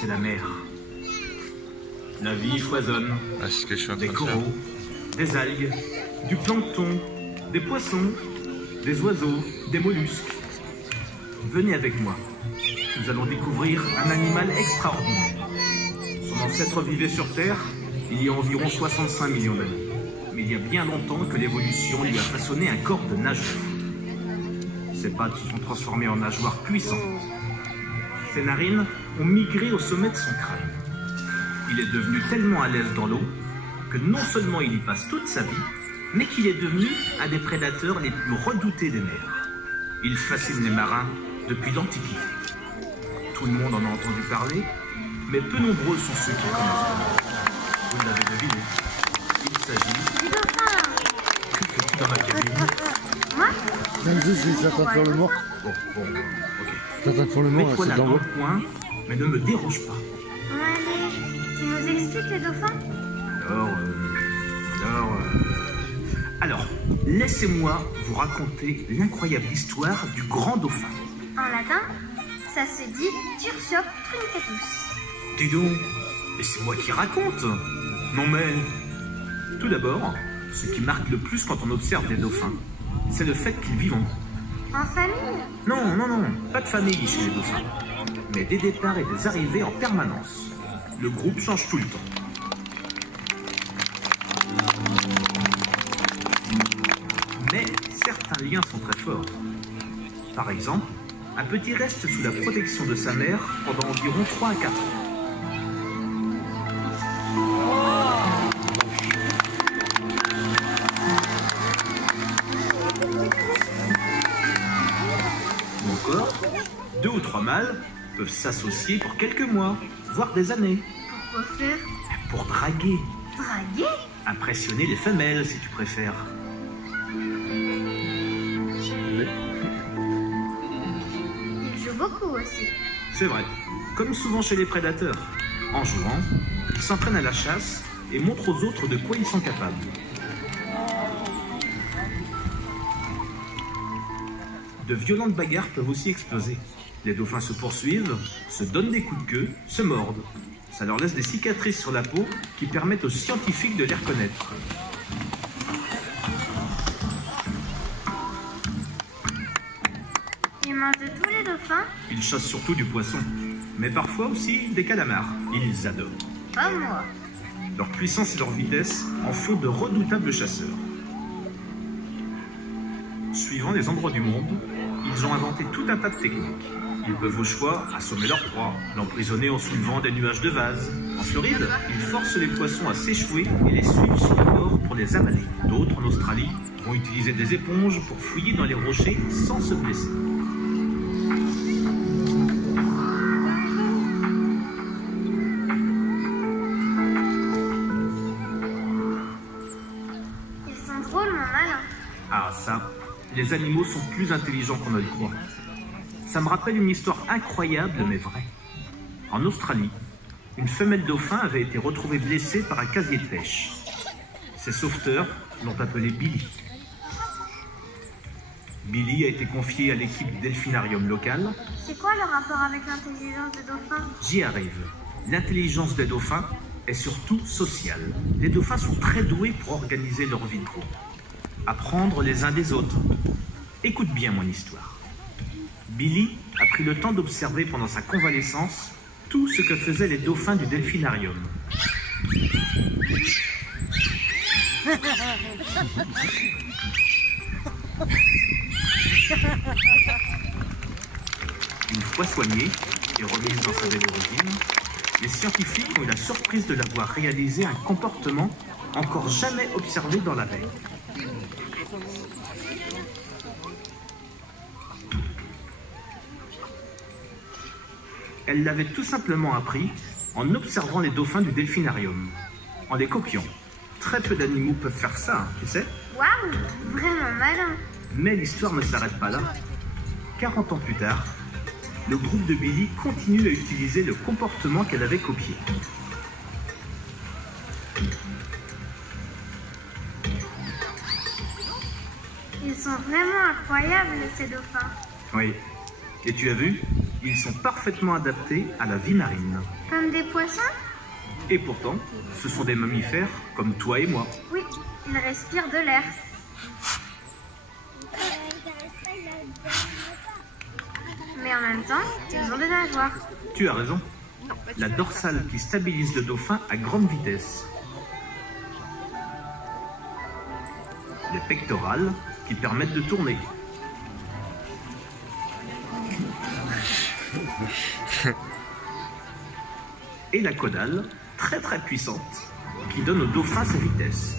c'est la mer. La vie foisonne. Ah, c'est ce que je suis en train Des de faire. coraux, des algues, du plancton, des poissons, des oiseaux, des mollusques. Venez avec moi. Nous allons découvrir un animal extraordinaire. Son ancêtre vivait sur Terre il y a environ 65 millions d'années. Mais il y a bien longtemps que l'évolution lui a façonné un corps de nageur. Ses pattes se sont transformées en nageoires puissantes. Ses narines ont migré au sommet de son crâne. Il est devenu tellement à l'aise dans l'eau que non seulement il y passe toute sa vie, mais qu'il est devenu un des prédateurs les plus redoutés des mers. Il fascine les marins depuis l'Antiquité. Tout le monde en a entendu parler, mais peu nombreux sont ceux qui connaissent. Vous l'avez deviné. Il s'agit... Du dauphin. Que fais-tu dans ma cabine? Moi? Vas-y, j'attends de faire le mort. Bon, ok. J'attends de faire le mort, Mets-toi c'est là dans dans l'eau. le coin, mais ne me dérange pas. Bon, allez, tu nous expliques les dauphins? Alors, laissez-moi vous raconter l'incroyable histoire du grand dauphin. En latin, ça se dit Turciop truncatus. Dis donc, et c'est moi qui raconte. Non mais... Tout d'abord, ce qui marque le plus quand on observe des dauphins, c'est le fait qu'ils vivent en groupe. En famille? Non, pas de famille chez les dauphins, mais des départs et des arrivées en permanence. Le groupe change tout le temps. Mais certains liens sont très forts. Par exemple, un petit reste sous la protection de sa mère pendant environ 3 à 4 ans. Ou encore, 2 ou 3 mâles peuvent s'associer pour quelques mois, voire des années, Pourquoi faire? pour draguer, Draguer? impressionner les femelles si tu préfères. Ils jouent beaucoup aussi. C'est vrai, comme souvent chez les prédateurs. En jouant, ils s'entraînent à la chasse et montrent aux autres de quoi ils sont capables. De violentes bagarres peuvent aussi exploser. Les dauphins se poursuivent, se donnent des coups de queue, se mordent. Ça leur laisse des cicatrices sur la peau qui permettent aux scientifiques de les reconnaître. Ils mangent tous les dauphins? Ils chassent surtout du poisson, mais parfois aussi des calamars. Ils adorent. Pas moi. Leur puissance et leur vitesse en font de redoutables chasseurs. Suivant les endroits du monde, ils ont inventé tout un tas de techniques. Ils peuvent au choix assommer leur proie, l'emprisonner en soulevant des nuages de vase. En Floride, ils forcent les poissons à s'échouer et les suivent sur le bord pour les avaler. D'autres, en Australie, vont utiliser des éponges pour fouiller dans les rochers sans se blesser. Ils sont drôlement malins. Ah ça, les animaux sont plus intelligents qu'on ne le croit. Ça me rappelle une histoire incroyable mais vraie. En Australie, une femelle dauphin avait été retrouvée blessée par un casier de pêche. Ses sauveteurs l'ont appelée Billy. Billy a été confié à l'équipe du delphinarium local. C'est quoi le rapport avec l'intelligence des dauphins? J'y arrive. L'intelligence des dauphins est surtout sociale. Les dauphins sont très doués pour organiser leur vie de groupe. Apprendre les uns des autres. Écoute bien mon histoire. Billy a pris le temps d'observer pendant sa convalescence tout ce que faisaient les dauphins du delphinarium. Une fois soignée et remise dans sa belle origine, les scientifiques ont eu la surprise de la voir réaliser un comportement encore jamais observé dans la baie. Elle l'avait tout simplement appris en observant les dauphins du delphinarium, en les copiant. Très peu d'animaux peuvent faire ça, tu sais. Waouh, vraiment malin. Mais l'histoire ne s'arrête pas là. 40 ans plus tard, le groupe de Billy continue à utiliser le comportement qu'elle avait copié. Ils sont vraiment incroyables, ces dauphins. Oui. Et tu as vu? Ils sont parfaitement adaptés à la vie marine. Comme des poissons? Et pourtant, ce sont des mammifères comme toi et moi. Oui, ils respirent de l'air. Mais en même temps, ils ont des nageoires. Tu as raison. La dorsale qui stabilise le dauphin à grande vitesse. Les pectorales qui permettent de tourner. Et la caudale, très puissante, qui donne au dauphin sa vitesse.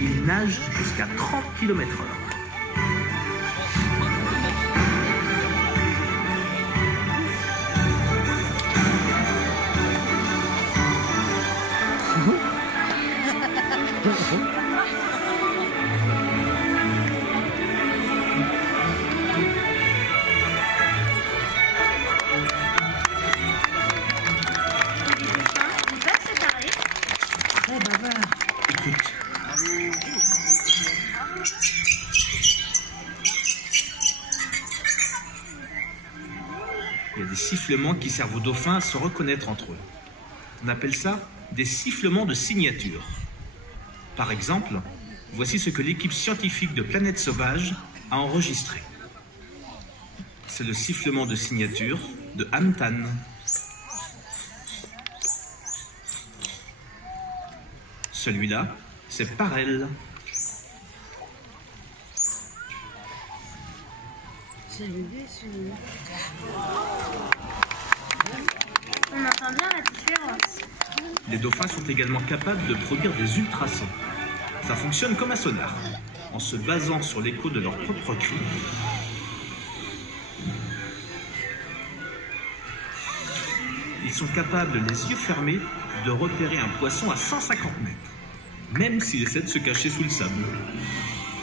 Il nage jusqu'à 30 km/h. Très bavard. Écoute. Il y a des sifflements qui servent aux dauphins à se reconnaître entre eux. On appelle ça des sifflements de signature. Par exemple, voici ce que l'équipe scientifique de Planète Sauvage a enregistré. C'est le sifflement de signature de Hamtan. Celui-là, c'est Parel. On entend bien la différence. Les dauphins sont également capables de produire des ultrasons. Ça fonctionne comme un sonar. En se basant sur l'écho de leur propre cri, ils sont capables, les yeux fermés, de repérer un poisson à 150 mètres, même s'il essaie de se cacher sous le sable.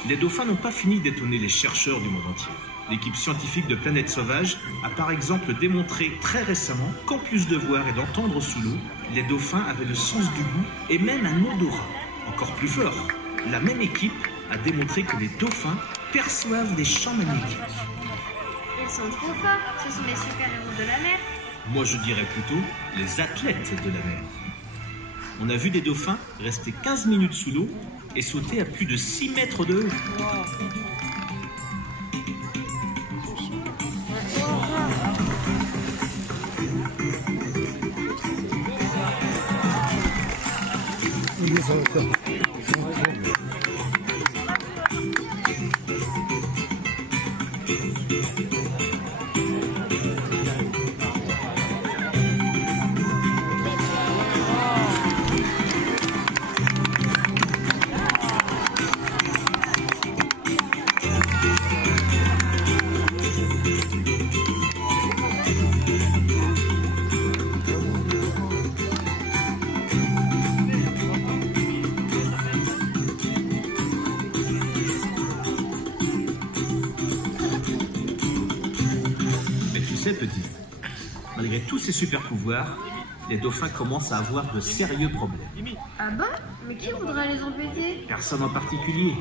Les dauphins n'ont pas fini d'étonner les chercheurs du monde entier. L'équipe scientifique de Planète Sauvage a par exemple démontré très récemment qu'en plus de voir et d'entendre sous l'eau, les dauphins avaient le sens du goût et même un odorat. Encore plus fort, la même équipe a démontré que les dauphins perçoivent des champs magnétiques. Ils sont trop forts, ce sont les super-héros de la mer. Moi je dirais plutôt les athlètes de la mer. On a vu des dauphins rester 15 minutes sous l'eau et sauter à plus de 6 mètres de haut. Ça va faire. Petit. Malgré tous ces super pouvoirs, les dauphins commencent à avoir de sérieux problèmes. Ah bon? Mais qui voudrait les embêter? Personne en particulier.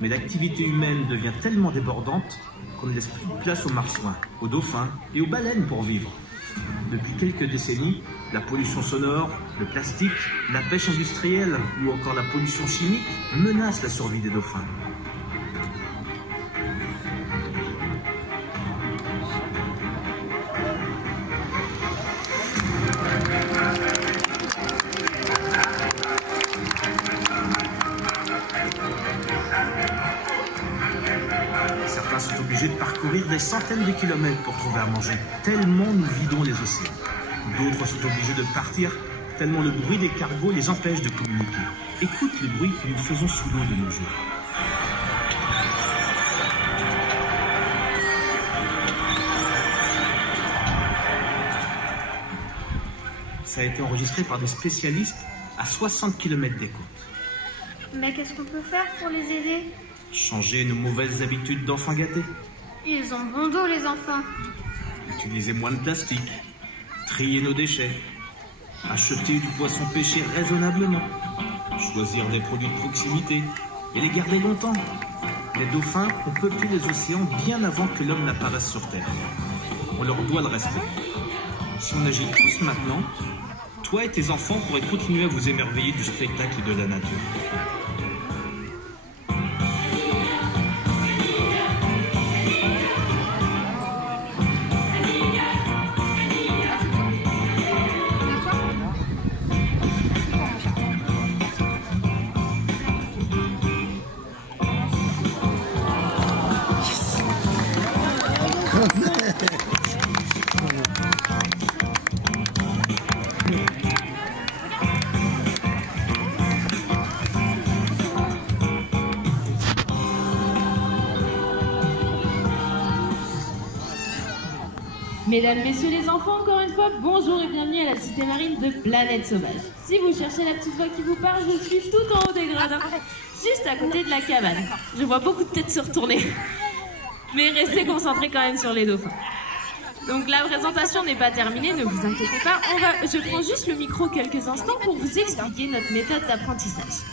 Mais l'activité humaine devient tellement débordante qu'on ne laisse plus de place aux marsouins, aux dauphins et aux baleines pour vivre. Depuis quelques décennies, la pollution sonore, le plastique, la pêche industrielle ou encore la pollution chimique menacent la survie des dauphins. Certains sont obligés de parcourir des centaines de kilomètres pour trouver à manger, tellement nous vidons les océans. D'autres sont obligés de partir, tellement le bruit des cargos les empêche de communiquer. Écoute le bruit que nous faisons sous l'eau de nos jours. Ça a été enregistré par des spécialistes à 60 km des côtes. Mais qu'est-ce qu'on peut faire pour les aider? Changer nos mauvaises habitudes d'enfants gâtés. Ils ont bon dos, les enfants. Utiliser moins de plastique. Trier nos déchets. Acheter du poisson pêché raisonnablement. Choisir des produits de proximité et les garder longtemps. Les dauphins ont peuplé les océans bien avant que l'homme n'apparaisse sur Terre. On leur doit le respect. Si on agit tous maintenant, toi et tes enfants pourraient continuer à vous émerveiller du spectacle de la nature. Mesdames, messieurs les enfants, encore une fois, bonjour et bienvenue à la cité marine de Planète Sauvage. Si vous cherchez la petite voix qui vous parle, je suis tout en haut des gradins, juste à côté de la cabane. Je vois beaucoup de têtes se retourner, mais restez concentrés quand même sur les dauphins. Donc la présentation n'est pas terminée, ne vous inquiétez pas, je prends juste le micro quelques instants pour vous expliquer notre méthode d'apprentissage.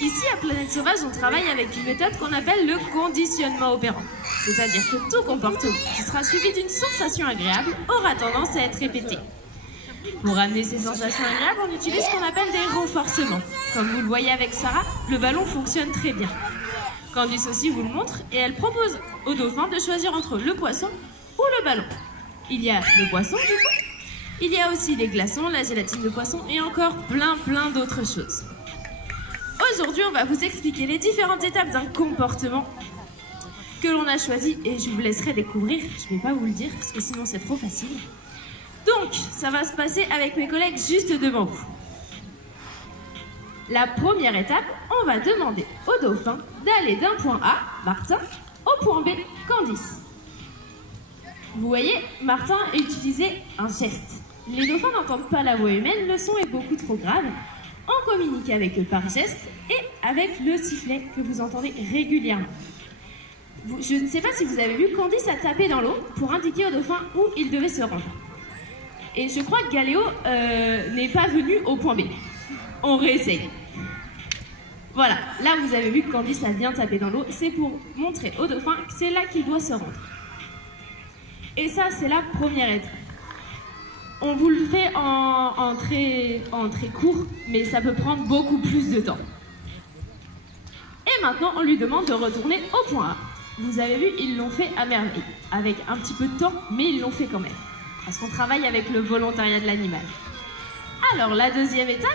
Ici, à Planète Sauvage, on travaille avec une méthode qu'on appelle le conditionnement opérant. C'est-à-dire que tout comportement qui sera suivi d'une sensation agréable aura tendance à être répété. Pour amener ces sensations agréables, on utilise ce qu'on appelle des renforcements. Comme vous le voyez avec Sarah, le ballon fonctionne très bien. Candice aussi vous le montre et elle propose aux dauphins de choisir entre le poisson ou le ballon. Il y a le poisson du coup, il y a aussi les glaçons, la gélatine de poisson et encore plein d'autres choses. Aujourd'hui, on va vous expliquer les différentes étapes d'un comportement que l'on a choisi et je vous laisserai découvrir. Je ne vais pas vous le dire parce que sinon c'est trop facile. Donc, ça va se passer avec mes collègues juste devant vous. La première étape, on va demander au dauphin d'aller d'un point A, Martin, au point B, Candice. Vous voyez, Martin a utilisé un geste. Les dauphins n'entendent pas la voix humaine, le son est beaucoup trop grave. On communique avec eux par geste et avec le sifflet que vous entendez régulièrement. Je ne sais pas si vous avez vu, Candice a tapé dans l'eau pour indiquer au dauphin où il devait se rendre. Et je crois que Galéo n'est pas venu au point B. On réessaye. Voilà, là vous avez vu que Candice a bien tapé dans l'eau, c'est pour montrer au dauphin que c'est là qu'il doit se rendre. Et ça, c'est la première étape. On vous le fait en très court, mais ça peut prendre beaucoup plus de temps. Et maintenant, on lui demande de retourner au point A. Vous avez vu, ils l'ont fait à merveille, avec un petit peu de temps, mais ils l'ont fait quand même. Parce qu'on travaille avec le volontariat de l'animal. Alors, la deuxième étape,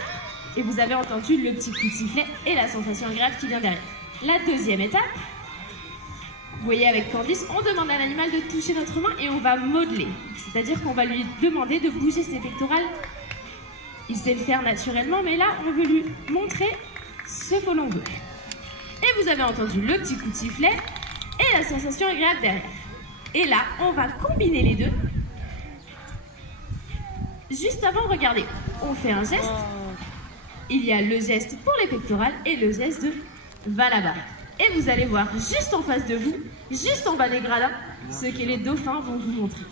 et vous avez entendu le petit coup de sifflet et la sensation agréable qui vient derrière. La deuxième étape, vous voyez avec Candice, on demande à l'animal de toucher notre main et on va modeler. C'est-à-dire qu'on va lui demander de bouger ses pectorales. Il sait le faire naturellement, mais là, on veut lui montrer ce que l'on veut. Et vous avez entendu le petit coup de sifflet et la sensation agréable derrière. Et là, on va combiner les deux. Juste avant, regardez, on fait un geste. Il y a le geste pour les pectorales et le geste de va là-bas. Et vous allez voir juste en face de vous, juste en bas des gradins, ce que les dauphins vont vous montrer.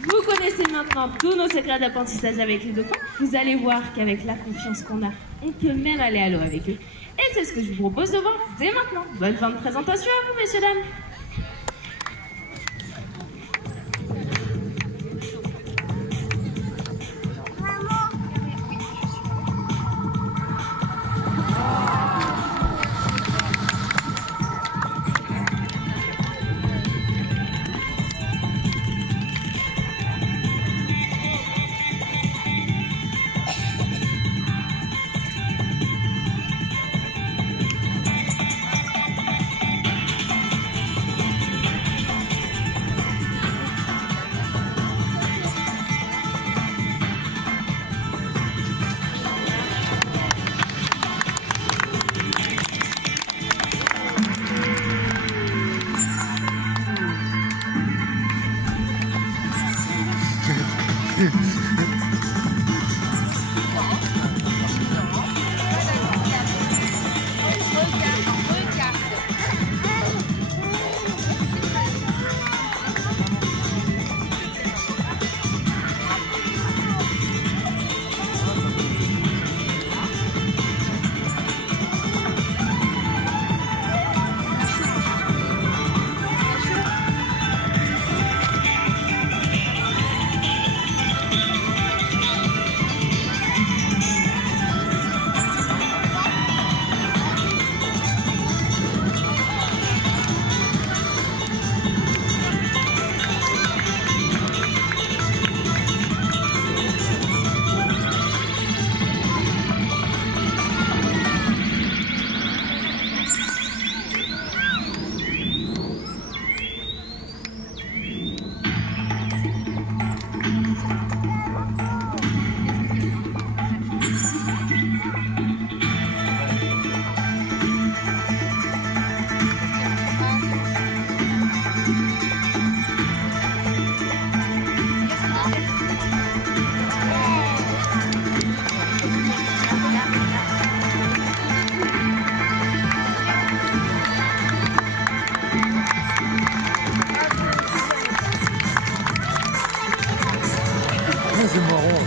Vous connaissez maintenant tous nos secrets d'apprentissage avec les dauphins. Vous allez voir qu'avec la confiance qu'on a, on peut même aller à l'eau avec eux. Et c'est ce que je vous propose de voir dès maintenant. Bonne fin de présentation à vous, messieurs, dames. c'est marrant.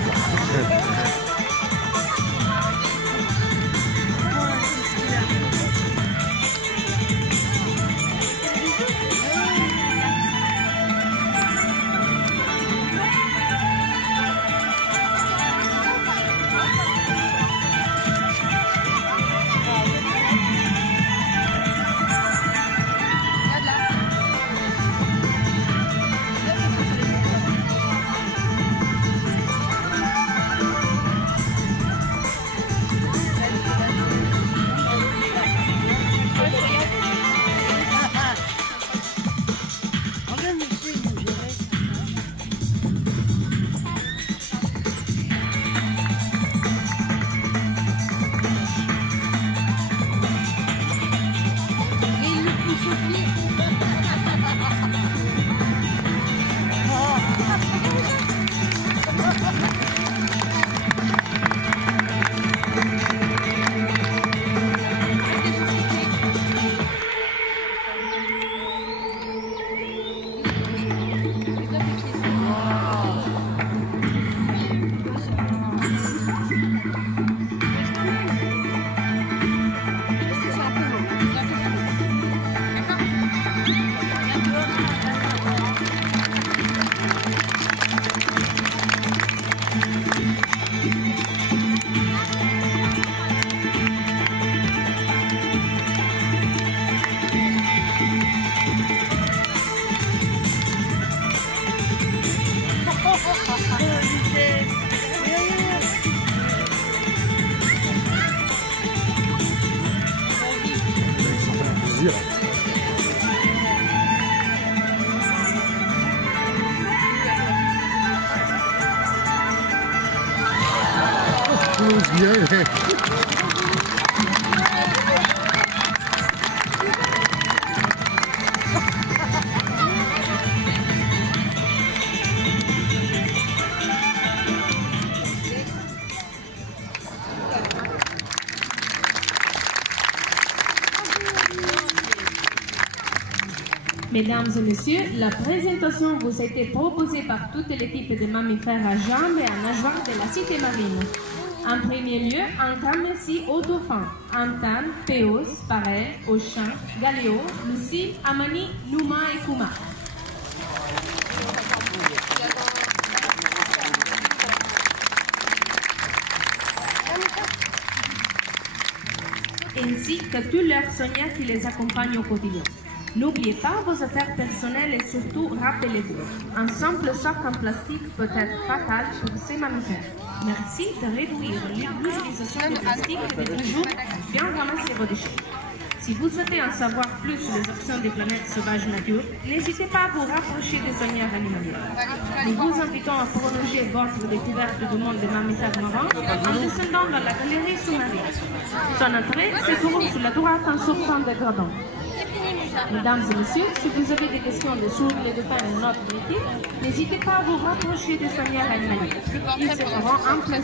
Bien. Mesdames et messieurs, la présentation vous a été proposée par toute l'équipe de mammifères à jambes et à nageoires de la cité marine. En premier lieu, un grand merci aux dauphins, Antan, Théos, Parel, Auchan, Galéo, Lucie, Amani, Nouma et Kouma. Ainsi que tous leurs soignants qui les accompagnent au quotidien. N'oubliez pas vos affaires personnelles et surtout rappelez-vous, un simple sac en plastique peut être fatal pour ces mammifères. Merci de réduire l'utilisation du plastique et de toujours bien ramasser vos déchets. Si vous souhaitez en savoir plus sur les options des planètes sauvages nature, n'hésitez pas à vous rapprocher des soigneurs animaliers. Nous vous invitons à prolonger votre découverte du monde des mammifères marins en descendant dans la galerie sous-marine. Son entrée se trouve sur la droite en sortant des gradons. Mesdames et messieurs, si vous avez des questions sur les dauphins et notre métier, n'hésitez pas à vous rapprocher des soigneurs animaliers. Ils seront en place.